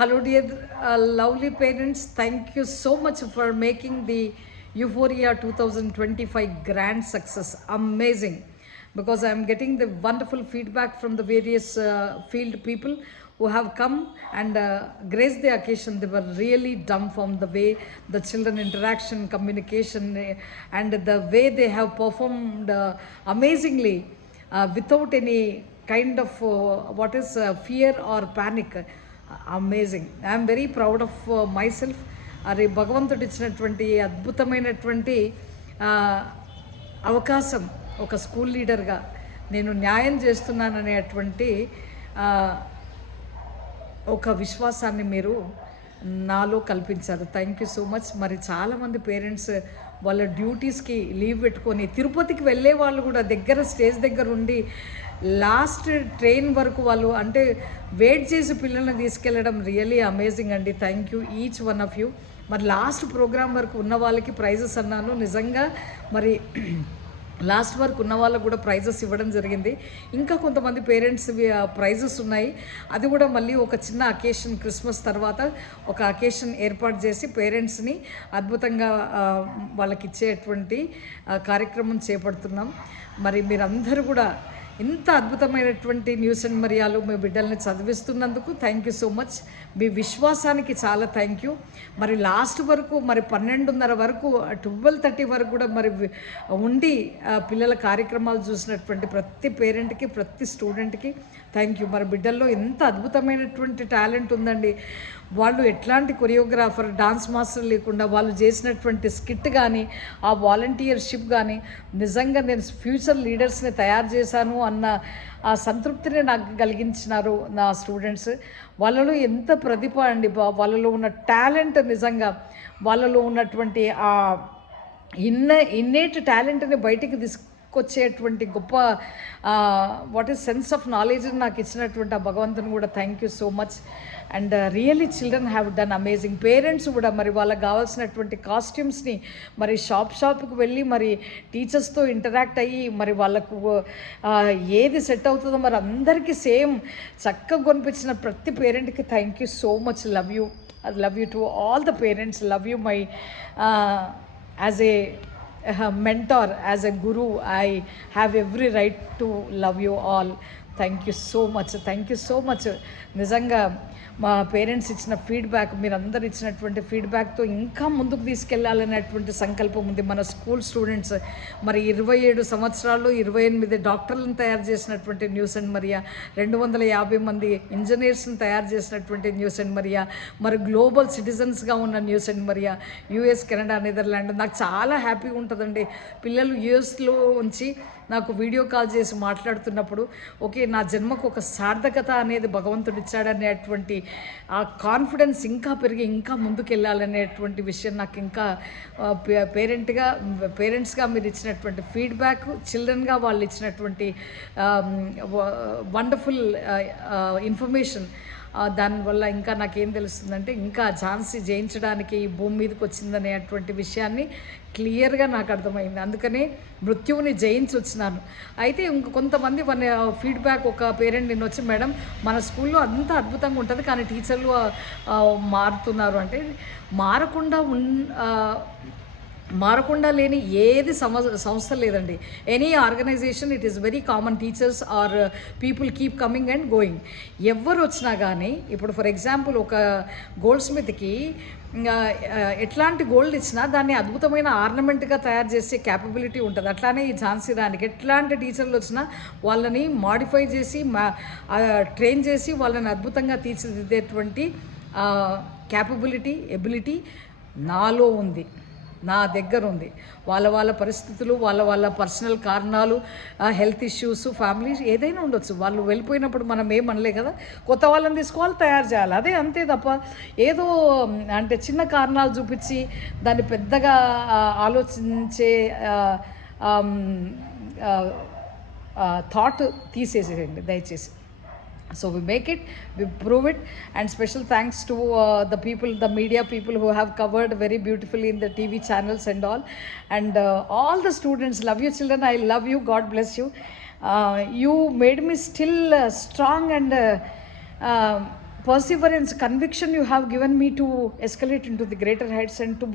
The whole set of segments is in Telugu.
Hello, dear lovely parents. Thank you so much for making the Euphoria 2025 grand success. Amazing. Because I am getting the wonderful feedback from the various field people who have come and graced the occasion. They were really dumbfounded the way the children interaction, communication, and the way they have performed amazingly without any kind of fear or panic. Amazing I'm very proud of my self. అది భగవంతుడు ఇచ్చినటువంటి అద్భుతమైనటువంటి అవకాశం. ఒక స్కూల్ లీడర్గా నేను న్యాయం చేస్తున్నాననేటువంటి ఒక విశ్వాసాన్ని మీరు నాలో కల్పించారు. Thank you so much. మరి చాలామంది పేరెంట్స్ వాళ్ళ డ్యూటీస్కి లీవ్ పెట్టుకొని తిరుపతికి వెళ్ళే వాళ్ళు కూడా దగ్గర స్టేజ్ దగ్గర ఉండి లాస్ట్ ట్రైన్ వరకు వాళ్ళు అంటే వెయిట్ చేసి పిల్లల్ని తీసుకెళ్ళడం రియలీ అమేజింగ్ అండి. Thank you each one of you. మరి లాస్ట్ ప్రోగ్రామ్ వరకు ఉన్న వాళ్ళకి ప్రైజెస్ అన్నాను. నిజంగా మరి లాస్ట్ వరకు ఉన్న వాళ్ళకు కూడా ప్రైజెస్ ఇవ్వడం జరిగింది. ఇంకా కొంతమంది పేరెంట్స్ ప్రైజెస్ ఉన్నాయి. అది కూడా మళ్ళీ ఒక చిన్న అకేషన్ క్రిస్మస్ తర్వాత ఒక అకేషన్ ఏర్పాటు చేసి పేరెంట్స్ని అద్భుతంగా వాళ్ళకి ఇచ్చేటువంటి కార్యక్రమం చేపడుతున్నాం. మరి మీరందరూ కూడా ఇంత అద్భుతమైనటువంటి న్యూస్ అండ్ మరియాలు మీ బిడ్డల్ని చదివిస్తున్నందుకు థ్యాంక్ యూ సో మచ్. మీ విశ్వాసానికి చాలా థ్యాంక్ యూ. మరి లాస్ట్ వరకు మరి 12:30 వరకు 12:30 వరకు కూడా మరి ఉండి పిల్లల కార్యక్రమాలు చూసినటువంటి ప్రతి పేరెంట్కి ప్రతి స్టూడెంట్కి థ్యాంక్ యూ. మరి బిడ్డల్లో ఎంత అద్భుతమైనటువంటి టాలెంట్ ఉందండి. వాళ్ళు ఎట్లాంటి కొరియోగ్రాఫర్ డాన్స్ మాస్టర్ లేకుండా వాళ్ళు చేసినటువంటి స్కిట్ కానీ ఆ వాలంటీర్షిప్ కానీ నిజంగా నేను ఫ్యూచర్ లీడర్స్ని తయారు చేశాను అన్న ఆ సంతృప్తిని నాకు కలిగించినారు నా స్టూడెంట్స్. వాళ్ళలో ఎంత ప్రతిభ అండి. వాళ్ళలో ఉన్న టాలెంట్ నిజంగా వాళ్ళలో ఉన్నటువంటి ఆ ఇన్నేట్ టాలెంట్ని బయటికి తీసుకొచ్చేటువంటి గొప్ప సెన్స్ ఆఫ్ నాలెడ్జ్ నాకు ఇచ్చినటువంటి ఆ భగవంతుని కూడా thank you so much. And really children have done amazing. Parents కూడా మరి వాళ్ళకి కావాల్సినటువంటి కాస్ట్యూమ్స్ని మరి షాప్కి వెళ్ళి మరి టీచర్స్తో ఇంటరాక్ట్ అయ్యి మరి వాళ్ళకు ఏది సెట్ అవుతుందో మరి అందరికీ సేమ్ చక్కగా కొనిపించిన ప్రతి పేరెంట్కి thank you so much. Love you to all the parents. Love you my as a mentor, as a guru. I have every right to love you all. Thank you so much. Thank you so much. నిజంగా మా పేరెంట్స్ ఇచ్చిన ఫీడ్బ్యాక్ మీరందరూ ఇచ్చినటువంటి ఫీడ్బ్యాక్తో ఇంకా ముందుకు తీసుకెళ్లాలనేటువంటి సంకల్పం ఉంది. మన స్కూల్ స్టూడెంట్స్ మరి 27 సంవత్సరాల్లో 28 డాక్టర్లను తయారు చేసినటువంటి న్యూస్ అండ్ మరియా, 250 మంది ఇంజనీర్స్ని తయారు చేసినటువంటి న్యూస్ అండ్ మరియా, మరి గ్లోబల్ సిటిజన్స్గా ఉన్న news and Mariya, US, Canada, Netherland. నాకు చాలా హ్యాపీగా ఉంటుందండి. పిల్లలు యుఎస్లో ఉంచి నాకు వీడియో కాల్ చేసి మాట్లాడుతున్నప్పుడు ఓకే నా జన్మకు ఒక సార్థకత అనేది భగవంతుడు ఇచ్చాడనేటువంటి ఆ కాన్ఫిడెన్స్ ఇంకా పెరిగి ఇంకా ముందుకెళ్ళాలనేటువంటి విషయం నాకు ఇంకా పేరెంట్స్గా మీరు ఇచ్చినటువంటి ఫీడ్బ్యాక్, చిల్డ్రన్గా వాళ్ళు ఇచ్చినటువంటి వండర్ఫుల్ ఇన్ఫర్మేషన్, దానివల్ల ఇంకా నాకేం తెలుస్తుందంటే ఇంకా ఝాన్సీ జయించడానికి ఈ భూమి మీదకి వచ్చిందనేటువంటి విషయాన్ని క్లియర్గా నాకు అర్థమైంది. అందుకనే మృత్యువుని జయించి వచ్చినాను. అయితే ఇంక కొంతమంది ఫీడ్బ్యాక్ ఒక పేరెంట్ నిన్న వచ్చి మేడం మన స్కూల్లో అంత అద్భుతంగా ఉంటుంది కానీ టీచర్లు మారుతున్నారు అంటే మారకుండా లేని ఏది సంస్థ లేదండి. Any organization it is very common. Teachers or people keep coming and going. ఎవరు వచ్చినా కానీ ఇప్పుడు ఫర్ ఎగ్జాంపుల్ ఒక గోల్డ్ స్మిత్కి ఎట్లాంటి గోల్డ్ ఇచ్చినా దాన్ని అద్భుతమైన ఆర్నమెంట్గా తయారు చేసే క్యాపబిలిటీ ఉంటుంది. అట్లానే ఈ ఝాన్సీ రానికి ఎట్లాంటి టీచర్లు వచ్చినా వాళ్ళని మాడిఫై చేసి ట్రైన్ చేసి వాళ్ళని అద్భుతంగా తీర్చిదిద్దేటువంటి క్యాపబిలిటీ ఎబిలిటీ నాలో ఉంది, నా దగ్గర ఉంది. వాళ్ళ పరిస్థితులు, వాళ్ళ పర్సనల్ కారణాలు, హెల్త్ ఇష్యూస్, ఫ్యామిలీస్ ఏదైనా ఉండొచ్చు. వాళ్ళు వెళ్ళిపోయినప్పుడు మనం ఏమనలే కదా, కొత్త వాళ్ళని తీసుకోవాలి, తయారు చేయాలి. అదే అంతే తప్ప ఏదో అంటే చిన్న కారణాలు చూపించి దాన్ని పెద్దగా ఆలోచించే థాట్ తీసేసేయండి దయచేసి. So we make it, we prove it, and special thanks to the media people who have covered very beautifully in the TV channels and all the students. Love you children, I love you, God bless you. You made me still strong and perseverance, conviction you have given me to escalate into the greater heights and to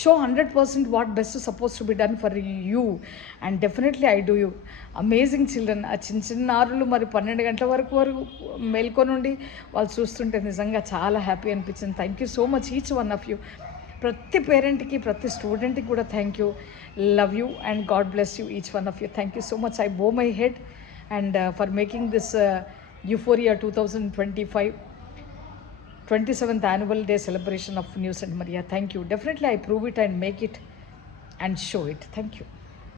show 100% what best is supposed to be done for you. And definitely I do you. Amazing children. ఆ చిన్న చిన్న ఆరులు మరి 12 గంటల వరకు మేల్కొని ఉండి వాళ్ళు చూస్తుంటే నిజంగా చాలా హ్యాపీ అనిపించింది. Thank you so much each one of you. ప్రతి పేరెంట్కి, ప్రతి స్టూడెంట్కి కూడా thank you. Love you and God bless you each one of you. Thank you so much. I bow my head and for making this Euphoria 2025 27th annual day celebration of New St. Maria. Thank you. Definitely I prove it and make it and show it. Thank you.